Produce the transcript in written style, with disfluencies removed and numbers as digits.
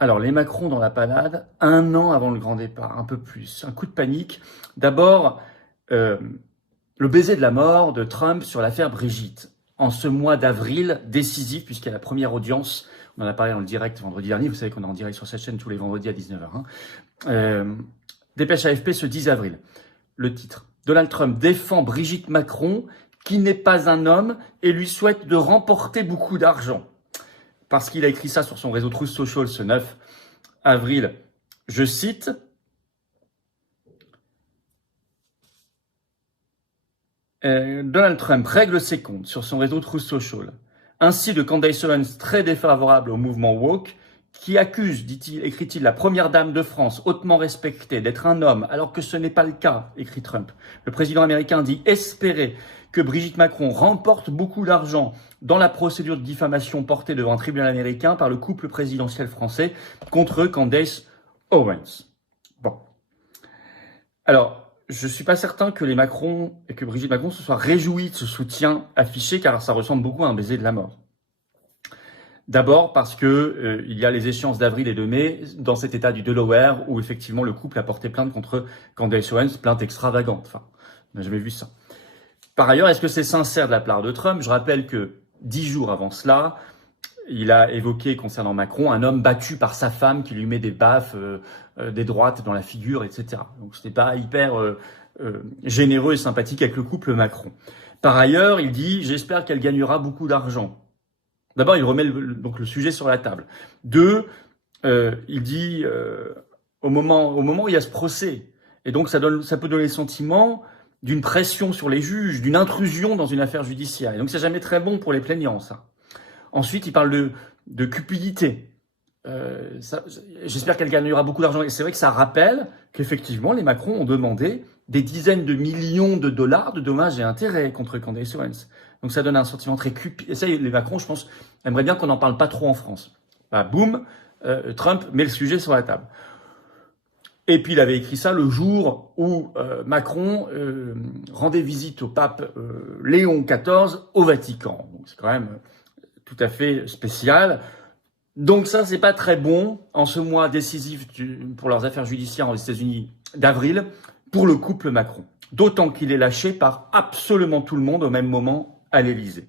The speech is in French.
Alors, les Macron dans la panade, 1 an avant le grand départ, un peu plus. Un coup de panique. D'abord, euh, le baiser de la mort de Trump sur l'affaire Brigitte. En ce mois d'avril, décisif, puisqu'il y a la première audience, on en a parlé dans le direct vendredi dernier, vous savez qu'on est en direct sur cette chaîne tous les vendredis à 19h. Dépêche AFP ce 10 avril. Le titre. Donald Trump défend Brigitte Macron, qui n'est pas un homme, et lui souhaite de remporter beaucoup d'argent. Parce qu'il a écrit ça sur son réseau Truth Social ce 9 avril. Je cite, Donald Trump règle ses comptes sur son réseau Truth Social. Ainsi de Candace Owens, très défavorable au mouvement woke, qui accuse, dit-il, écrit-il, la première dame de France, hautement respectée, d'être un homme, alors que ce n'est pas le cas, écrit Trump. Le président américain dit espérer que Brigitte Macron remporte beaucoup d'argent dans la procédure de diffamation portée devant un tribunal américain par le couple présidentiel français contre Candace Owens. Bon. Alors, je suis pas certain que les Macron et que Brigitte Macron se soient réjouis de ce soutien affiché, car ça ressemble beaucoup à un baiser de la mort. D'abord parce que il y a les échéances d'avril et de mai dans cet état du Delaware où effectivement le couple a porté plainte contre Candace Owens, plainte extravagante. Enfin, on n'a jamais vu ça. Par ailleurs, est-ce que c'est sincère de la part de Trump? Je rappelle que 10 jours avant cela, il a évoqué concernant Macron un homme battu par sa femme qui lui met des baffes, des droites dans la figure, etc. Donc ce n'est pas hyper généreux et sympathique avec le couple Macron. Par ailleurs, il dit « J'espère qu'elle gagnera beaucoup d'argent ». D'abord, il remet donc le sujet sur la table. Deux, il dit au moment où il y a ce procès, et donc ça peut donner le sentiment d'une pression sur les juges, d'une intrusion dans une affaire judiciaire. Et donc c'est jamais très bon pour les plaignants, ça. Ensuite, il parle de cupidité. J'espère qu'elle gagnera beaucoup d'argent. Et c'est vrai que ça rappelle qu'effectivement, les Macron ont demandé des dizaines de millions de dollars de dommages et intérêts contre Candace Owens. Donc ça donne un sentiment très cupide. Et ça, les Macron, je pense, aimeraient bien qu'on n'en parle pas trop en France. Bah, boum, Trump met le sujet sur la table. Et puis il avait écrit ça le jour où Macron rendait visite au pape Léon XIV au Vatican. Donc c'est quand même tout à fait spécial. Donc ça, c'est pas très bon en ce mois décisif pour leurs affaires judiciaires aux États-Unis d'avril pour le couple Macron. D'autant qu'il est lâché par absolument tout le monde au même moment à l'Élysée.